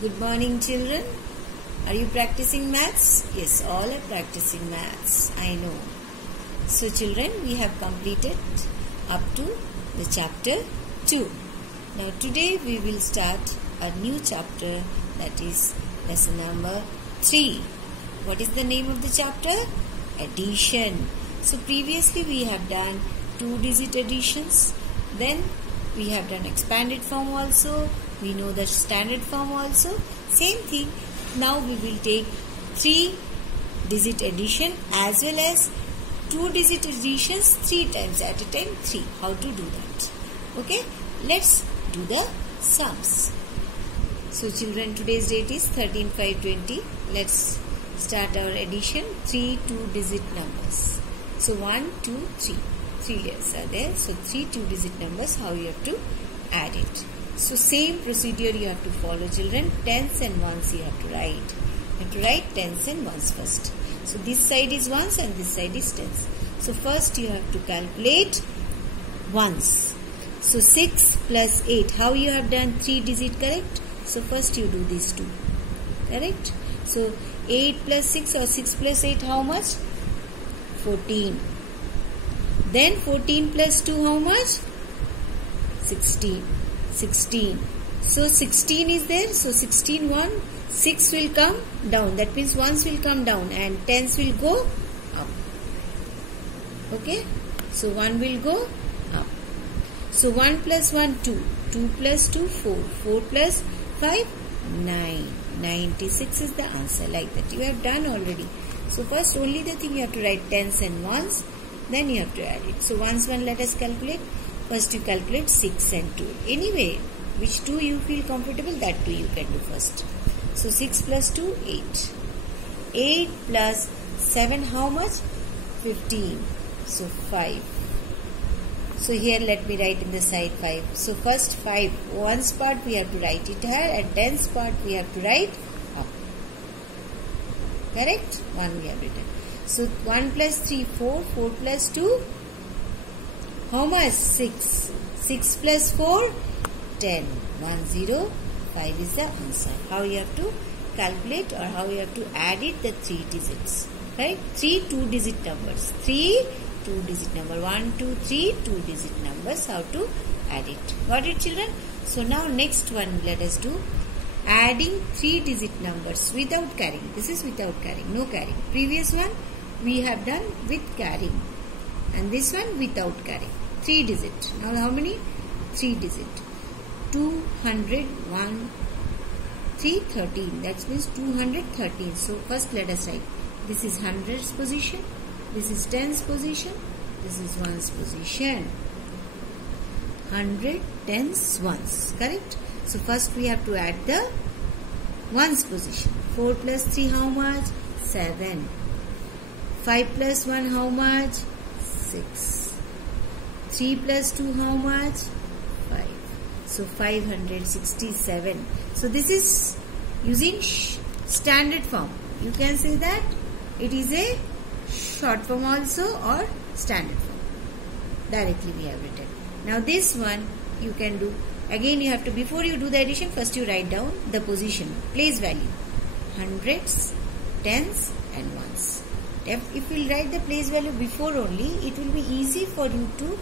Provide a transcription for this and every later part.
Good morning, children. Are you practicing maths? Yes, all are practicing maths. I know. So, children, we have completed up to the chapter 2. Now, today we will start a new chapter, that is lesson number 3. What is the name of the chapter? Addition. So, previously we have done 2-digit additions. Then we have done expanded form also. We know the standard form also. Same thing. Now we will take 3-digit addition as well as 2-digit additions 3 times at a time 3. How to do that? Okay. Let's do the sums. So children, today's date is 13/5/20. Let's start our addition. 3 2-digit numbers. So 1, 2, 3. 3 layers are there. So 3 2-digit numbers. How you have to add it? So same procedure you have to follow, children. Tens and ones you have to write. You have to write tens and ones first. So this side is ones and this side is tens. So first you have to calculate ones. So 6 plus 8. How you have done 3-digit, correct? So first you do these two. Correct? So 8 plus 6 or 6 plus 8, how much? 14. Then 14 plus 2, how much? 16. 16. So 16 is there. So 16, 1, 6 will come down. That means ones will come down and tens will go up. Okay. So 1 will go up. So 1 plus 1, 2. 2 plus 2, 4. 4 plus 5, 9. 96 is the answer. Like that. You have done already. So first only the thing you have to write tens and ones. Then you have to add it. So once one, let us calculate. First you calculate 6 and 2. Anyway, which 2 you feel comfortable, that 2 you can do first. So 6 plus 2, 8. 8 plus 7, how much? 15. So 5. So here let me write in the side 5. So first 5. Ones part we have to write it here and tens part we have to write up. Correct? 1 we have written. So 1 plus 3, 4. 4 plus 2. How much? 6. 6 plus 4, 10. 1, 0, 5 is the answer. How you have to calculate or how you have to add it, the 3 digits. Right? 3 2-digit numbers. 3 2-digit number. 1, 2, 3 2-digit numbers. How to add it. Got it, children? So now next one let us do. Adding 3-digit numbers without carrying. This is without carrying. No carrying. Previous one we have done with carrying. And this one without carrying. 3-digit. Now how many? 3-digit. 201, 313. That means 213. So first let us write. This is hundreds position. This is tens position. This is ones position. 100, tens, ones. Correct? So first we have to add the ones position. 4 plus 3 how much? 7. 5 plus 1 how much? 6. 3 plus 2 how much? 5. So 567. So this is using standard form. You can say that it is a short form also or standard form. Directly we have written. Now this one you can do. Again you have to, before you do the addition, first you write down the position, place value. Hundreds, tens and ones. If we write the place value before only, it will be easy for you to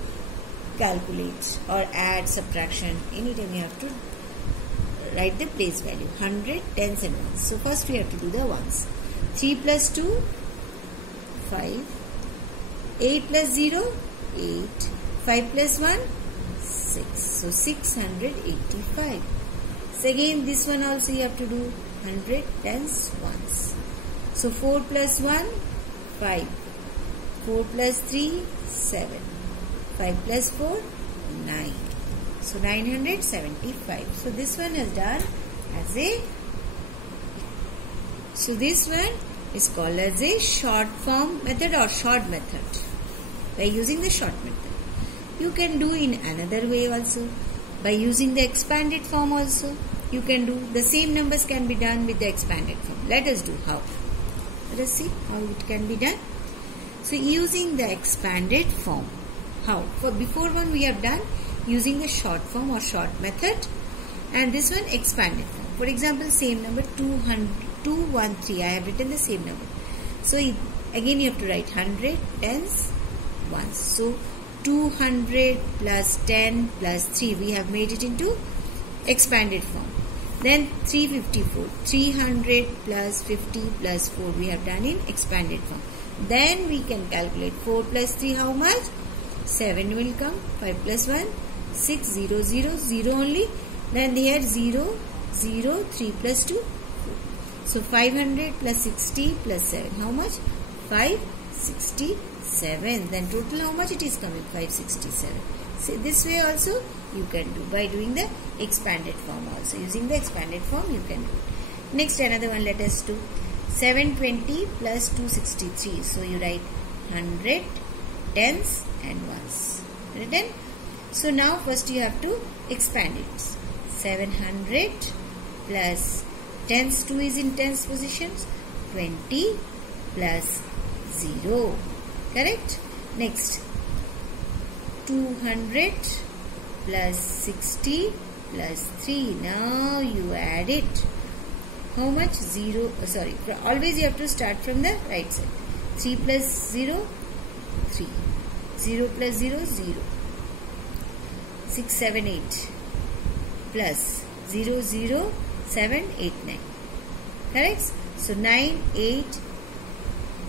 calculate or add, subtraction. Anytime you have to write the place value. 100, tens and ones. So first we have to do the ones. 3 plus 2, 5. 8 plus 0, 8. 5 plus 1, 6. So 685. So again this one also you have to do 100, tens, ones. So 4 plus 1, 5. 4 plus 3, 7. 5 plus 4, 9. So 975. So this one is done as a, so this one is called as a short form method or short method. By using the short method. You can do in another way also. By using the expanded form also. You can do, the same numbers can be done with the expanded form. Let us do how. Let us see how it can be done. So using the expanded form. How? For before one we have done using the short form or short method, and this one expanded form. For example, same number 213. I have written the same number. So again you have to write 100, tens, ones. So 200 plus 10 plus 3. We have made it into expanded form. Then 354. 300 plus 50 plus 4. We have done in expanded form. Then we can calculate 4 plus 3 how much? 7 will come. 5 plus 1, 6, 0, 0, 0 only. Then here 0, 0, 3 plus 2, 4. So 500 plus 60 plus 7. How much? 567. Then total how much it is coming? 567. So this way also you can do by doing the expanded form also. Using the expanded form you can do it. Next another one, let us do 720 plus 263. So you write 100, tens and ones. Written? So now first you have to expand it. 700 plus tens, 2 is in tens positions, 20 plus 0. Correct? Next 200 plus 60 plus 3. Now you add it. How much? 0. Sorry. Always you have to start from the right side. 3 plus 0, 3. 0 plus 0, 0. 6, 7, 8. Plus 0, 0, 7, 8, 9. Correct? So 9, 8,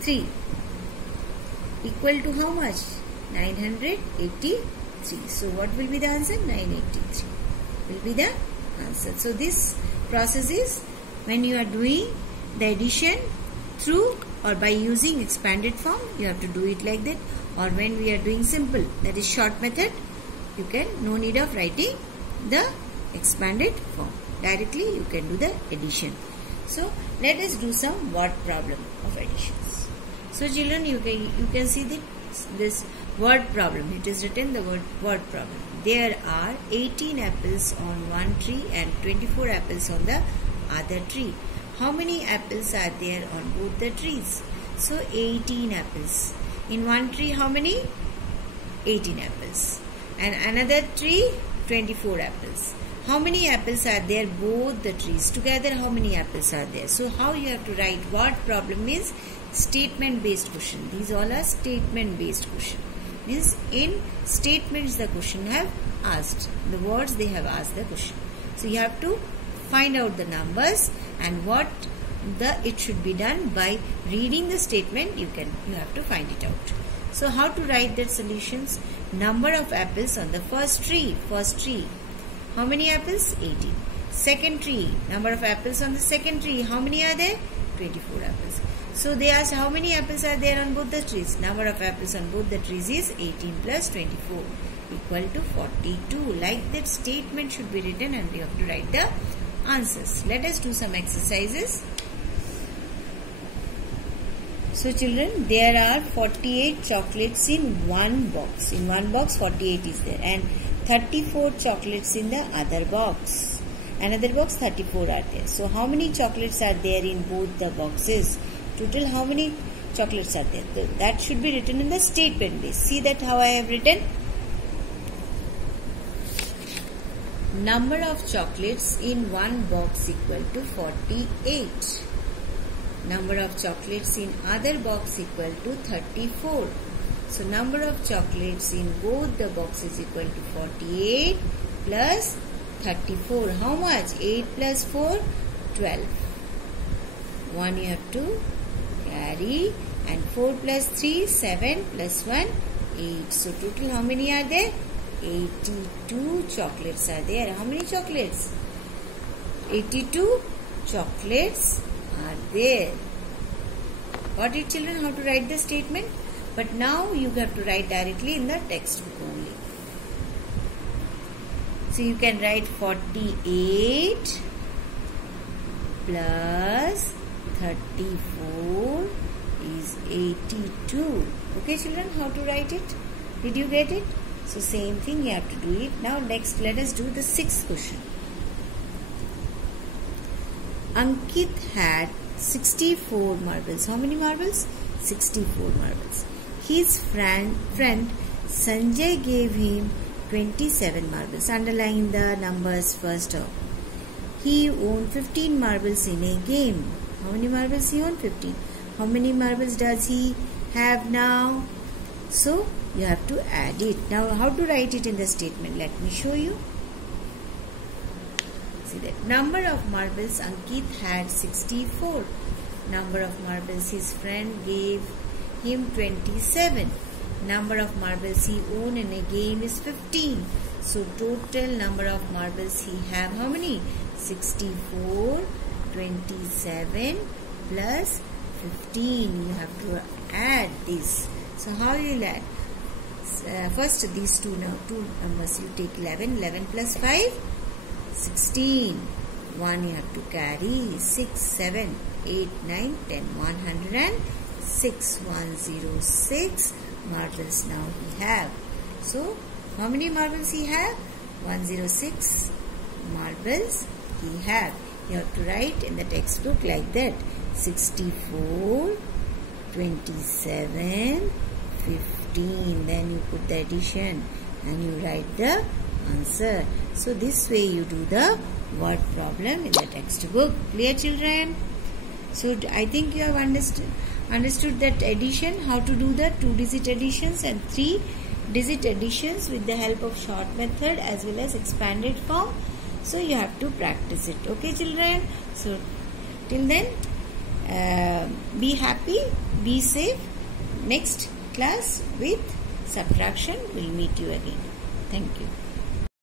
3. Equal to how much? 983. So what will be the answer? 983 will be the answer. So this process is when you are doing the addition through or by using expanded form, you have to do it like that. Or when we are doing simple, that is short method, you can, no need of writing the expanded form. Directly you can do the addition. So let us do some word problem of additions. So children, you can see this word problem. It is written the word problem. There are 18 apples on one tree and 24 apples on the other tree. How many apples are there on both the trees? So 18 apples. In one tree how many? 18 apples. And another tree 24 apples. How many apples are there both the trees? Together how many apples are there? So how you have to write word problem means statement based question. These all are statement based question. Means in statements the question have asked. The words they have asked the question. So you have to find out the numbers and what it should be done by reading the statement. You have to find it out. So how to write that solutions? Number of apples on the first tree. How many apples? 18. Second tree. Number of apples on the second tree. How many are there? 24 apples. So they ask how many apples are there on both the trees. Number of apples on both the trees is 18 plus 24 equal to 42. Like that statement should be written and we have to write the answers. Let us do some exercises. So children, there are 48 chocolates in one box. In one box 48 is there and 34 chocolates in the other box. Another box 34 are there. So how many chocolates are there in both the boxes? Total how many chocolates are there? That should be written in the statement base. See that how I have written? Number of chocolates in one box equal to 48. Number of chocolates in other box equal to 34. So number of chocolates in both the boxes equal to 48 plus 34. How much? 8 plus 4, 12. 1 you have to carry and 4 plus 3, 7 plus 1, 8. So total how many are there? 82 chocolates are there. How many chocolates? 82 chocolates are there. Got it children how to write the statement? But now you have to write directly in the textbook only. So you can write 48 plus 34 is 82. Okay children, how to write it? Did you get it? So same thing you have to do it. Now next let us do the sixth question. Ankit had 64 marbles. How many marbles? 64 marbles. His friend Sanjay gave him 27 marbles. Underline the numbers first. he won 15 marbles in a game. How many marbles he won? 15. How many marbles does he have now? So you have to add it. Now how to write it in the statement? Let me show you. See that number of marbles Ankit had 64. Number of marbles his friend gave him 27. Number of marbles he won in a game is 15. So total number of marbles he have how many? 64, 27 plus 15. You have to add this. So how you will add? First these two numbers you take 11. 11 plus 5, 16. 1 you have to carry. 6, 7, 8, 9, 10. 106. 106 marbles now he have. So how many marbles he have? 106 marbles he have. You have to write in the textbook like that. 64, 27, 15. Then you put the addition and you write the answer. So this way you do the word problem in the textbook. Clear, children? So I think you have understood that addition, how to do the 2-digit additions and 3-digit additions with the help of short method as well as expanded form. So you have to practice it. Okay, children? So till then, be happy, be safe. Next class with subtraction will meet you again. Thank you.